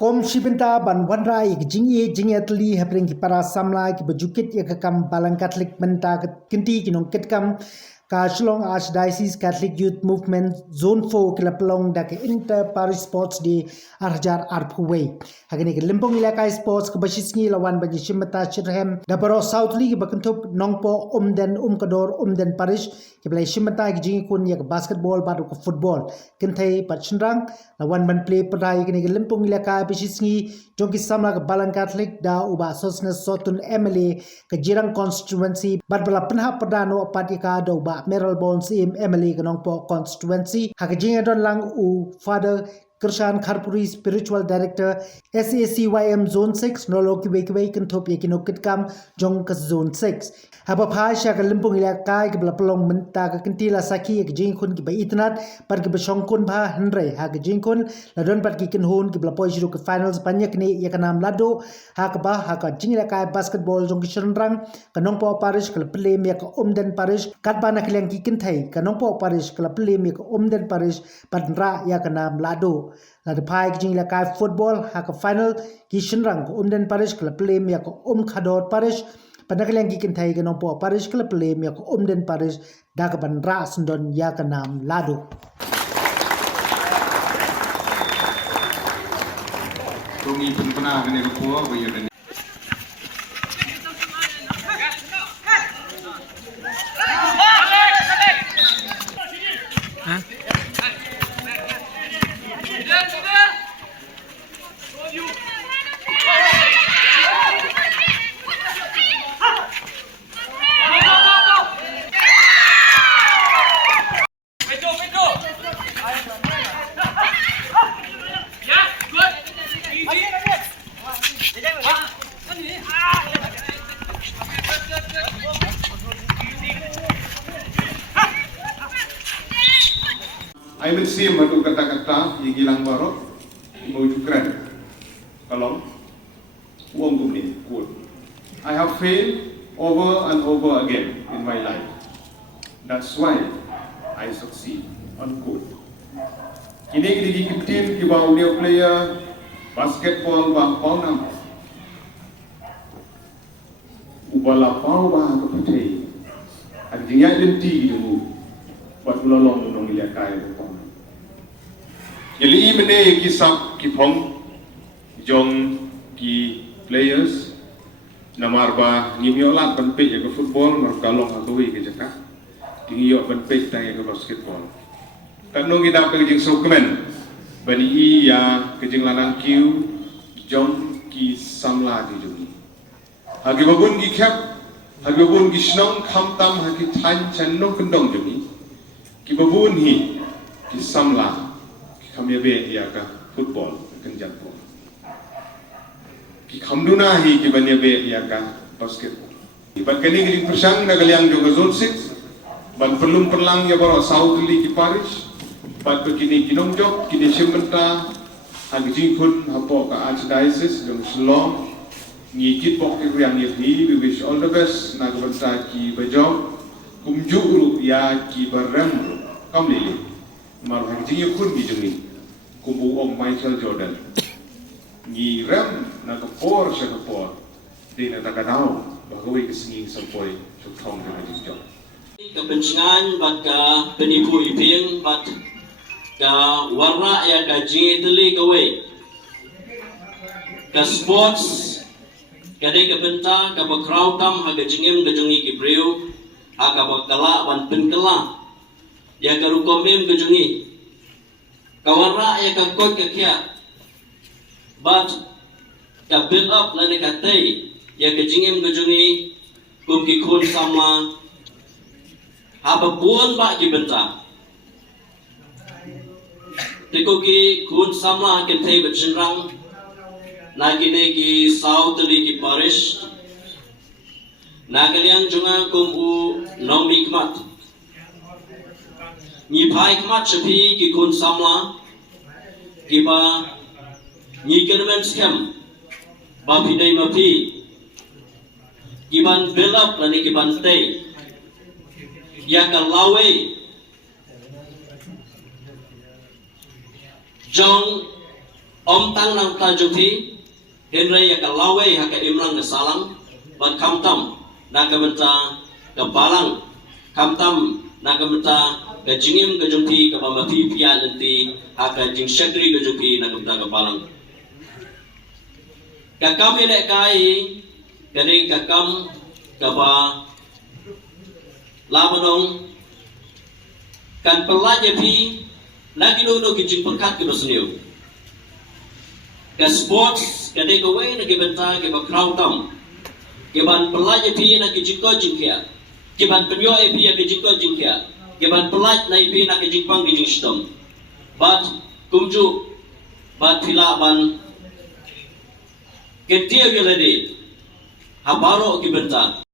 Kom Shibinta ban wanra ik jingi atli hapring ki para samla ki bajukit ya kam balang Catholic menta kinti kinong kitkam ka Shillong Archdiocese Catholic Youth Movement Zone 4 kila pelong dak inter parish sports di arjar arphuway hagani ki limpong ilaka sports ka basisngi lawan bagi shimata chirhem da baro southly ki bakentup nongpo umden kador umden parish ki blai shimata ki jingi kun ya basketball batu ko football kintai pachinrang lawan ban play padai ki limpong ilaka basisngi jongki samla ka balang Catholic da uba sosna sotun MLA ka jirang constituency bat bala penha padano patika da uba Meral Bones im MLA kanong po constituency hakajing don lang u Father Krishan Kharpuri Spiritual Director SACYM Zone 6 noloki wekwe kentop yakinokit kam jong ka Zone 6 haba phasha ka limpong ilaka ki bla pelong menta ka kentila saki ki jing kun ki ba itnat par ki besong kun ba henre ha ki jing kun la don par ki ken hon ki bla poiru ki finals banyak ni yakanam lado ha ka ba ha ka jing ilaka basketball jong ki shrenrang kanong po parish ka play me ka umden parish kat ba na kilang ki kentai kanong po parish ka play me ka umden parish padra yakanam lado la de pai jing la kai football ha ka final ki shinrang ko umden parish club play me ko khador parish panaklang ki kinthai ke nompo parish club play me ko umden parish da ka ban ra sundon ya ka nam lado tungi puna kene ko ko yun I will see matu kata-kata yang hilang baru mau keren kalau uang tu ni cool. I have failed over and over again in my life. That's why I succeed on good. Kini kita tim kita audio player basketball bang paunam. Ubala pau bang kepetai. Artinya identiti itu buat melolong nong lihat kaya pun. Jadi ini kisah kipong jong ki players namarba ngimiolat penpe ya ke football markalong atui ke jaka tingio penpe tang ya ke basketball. Kanong kita pergi jeng sokmen bani iya ke jeng lanang kiu jong ki samla di jungi. Hagi babun ki kap hagi babun ki snong khamtam hagi tan channo kendong jungi. Ki babun hi ki samla kami be ya ka football kenjat pun ki khamduna hi ki banya be ya ka basketball ibat kini ki persang na kaliang jo zone 6 ban perlum perlang ya baro southly ki parish bat begini kinong job kini simenta hagi jingkun hapo ka archdiocese jong Shillong ngikit pok ki yang hi we wish all the best na kabanta ki bajong kumjuru ya ki barang kamli mar hang jingi kun gi jungi kumbu om Michael Jordan ngi ram na kapor sa kapor di na takadaw bagawi kesengi sampoi sutong dengan jijok kepencingan bat ka penipu iping bat ka warna ya ka jingi teli kawe ka sports kadai kepenta ka bakraw tam haga jingim ka jungi kibriu haga bakala wan penkala ya karukomem kejungi kawarra ya kakot kakia but ka build up na nekatai ya kejingim kejungi kumki kun sama haba buon ba kibenta tikoki kun sama kentai bachinrang nagine ki south ki parish nagaliang junga kumu nomikmat ni pai kmat chapi ki kun samla ki ba ni germen scam ba pidai mapi ki ban build up lani ki ban tei ya ka lawe jong Om tang nang ta juthi henre ya kalawe ha ka imlang ke salang bat kamtam na ka benta ke balang kamtam na ka benta ke jingim ke juthi ke bamati pia nanti ha ka jing syakri ke juthi na ka benta ke balang ka kami le kai kare ka kam ka ba labanong kan pelajah pi lagi no ki jing pangkat ke dosniu ke sports ke de go na ke benta ke ba crowd tam ke ban pelajah pi na ke jing ko jing kia ke ban penyo e pi ke jing ko jing kia ke ban pelaj na pi na ke jing pang ke jing stom bat kumju bat pila ban ke dia gelade habaro ke benta